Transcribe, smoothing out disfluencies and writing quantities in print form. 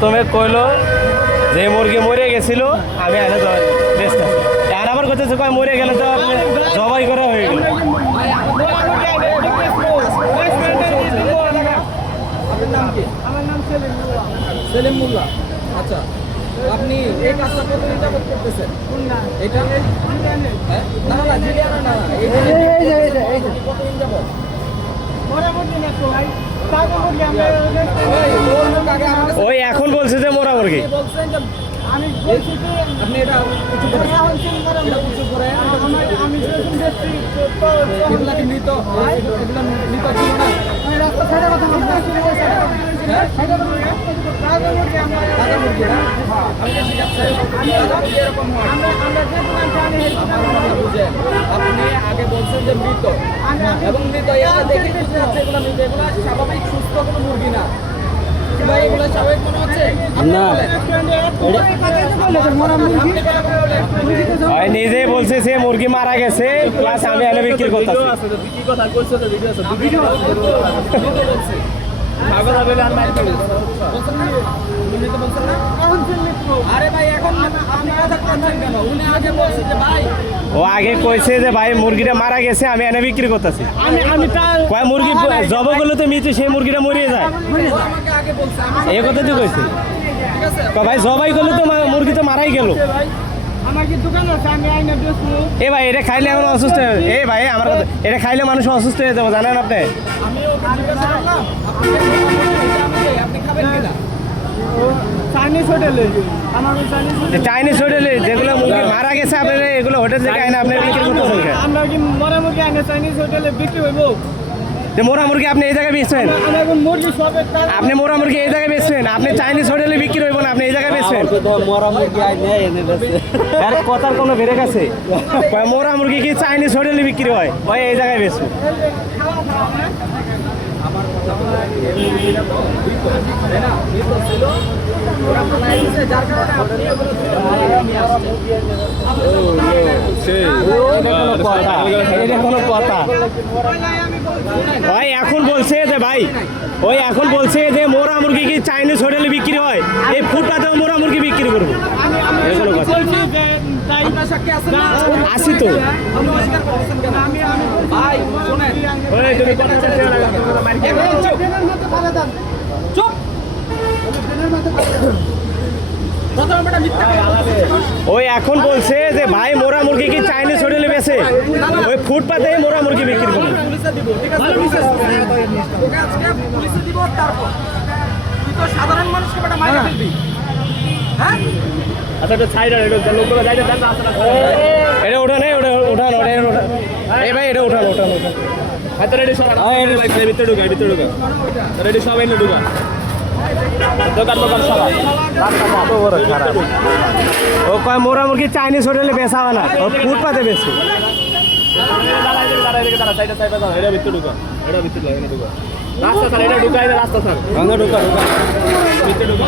প্রথমে কইলো যে মুরগি মরে গেছিল আমি এনে বেস্ট আর আবার করতেছে কয় মরে গেলে তো জবাই করা হয়ে গেল। আমার নাম সেলিম মোল্লা। আচ্ছা, আপনি এই কাজটা কতদিন যাবত করতেছেন? এটা না না জিরিয়ানা না, কতদিন যাবত? ওই এখন বলছে যে মোরা মুরগি বলছেন যে আমি বলছি যে আপনি এটা কিছু করে কিছু করে আমি এগুলা কি মৃত, এগুলা মৃত ছিল না? রাস্তা ছেড়ে কথা বলতে আপনি আগে বলছেন যে মৃত এবং মৃত দেখে এগুলো মৃত, এগুলো স্বাভাবিক সুস্থ কোনো মুরগি না। এগুলো স্বাভাবিক মনে হচ্ছে না, নিজে বলছে সে মুরগি মারা গেছে প্লাস আমি এনে বিক্রি করতেছি। ও আগে কইছে যে ভাই মুরগিটা মারা গেছে আমি এনে বিক্রি করতেছি। কয় মুরগি জব করলে তো মৃত্যু, সেই মুরগিটা মরিয়ে যায় এই কথা তো কইছে। ভাই জবাই করলে তো মুরগি তো মারাই গেল। এ ভাই এটা খাইলে এখন অসুস্থ হয়ে যাবে। এ ভাই আমার কথা, এটা খাইলে মানুষ অসুস্থ হয়ে যাবে জানেন আপনি। চাইনিজ হোটেলে যেগুলো মুরগি মারা গেছে আপনারা এগুলো হোটেল থেকে আইনা আপনারা বিক্রি করতেছেন। আমরা কি মরা মুরগি আইনা চাইনিজ হোটেলে বিক্রি হইব? মোরা মুরগি আপনি এই জায়গায় বেচবেন? আপনি মোরা মুরগি এই জায়গায় বেচবেন? আপনি চাইনিজ হোটেলে বিক্রি হইব না, আপনি এই জায়গায় বেচবেন? কথার কোনো বেড়ে গেছে? মোরা মুরগি কি চাইনিজ হোটেলে বিক্রি হয়? ভাই এই জায়গায় বেচবেন। ভাই এখন বলছে যে ভাই ওই এখন বলছে যে মোরা মুরগি কি চাইনিজ হোটেলে বিক্রি হয়, এই ফুটপাতেও মোরা মুরগি বিক্রি করবো। আসি তো ওই এখন বলছে যে ভাই মোরা মুরগি কি চাইনিজ হোটেলে বেছে ওই ফুটপাতে মোরা মুরগি বিক্রি করবো। সাধারণ মানুষকে মাইরা ফেলবি। আচ্ছা এটা সাইড এটা ওঠান, ওটা ওঠান, ওটা এই ভাই এটা ওঠান ওঠান ওঠান। রেডি সব ভিতরে ঢুকা, ভিতরে ঢুকা, রেডি সব এনে ঢুকা। দোকান দোকান সবাই খারাপ। ও কয় মোরা মুরগি চাইনিজ হোটেলে বেচা হয় না, ও ফুটপাতে বেশি। ভিতরে ঢুকা, এটা ভিতরে ঢুকা, রাস্তা স্যার, এটা ঢুকাই রাস্তা স্যার, ঢুকা ঢুকা ভিতরে ঢুকা।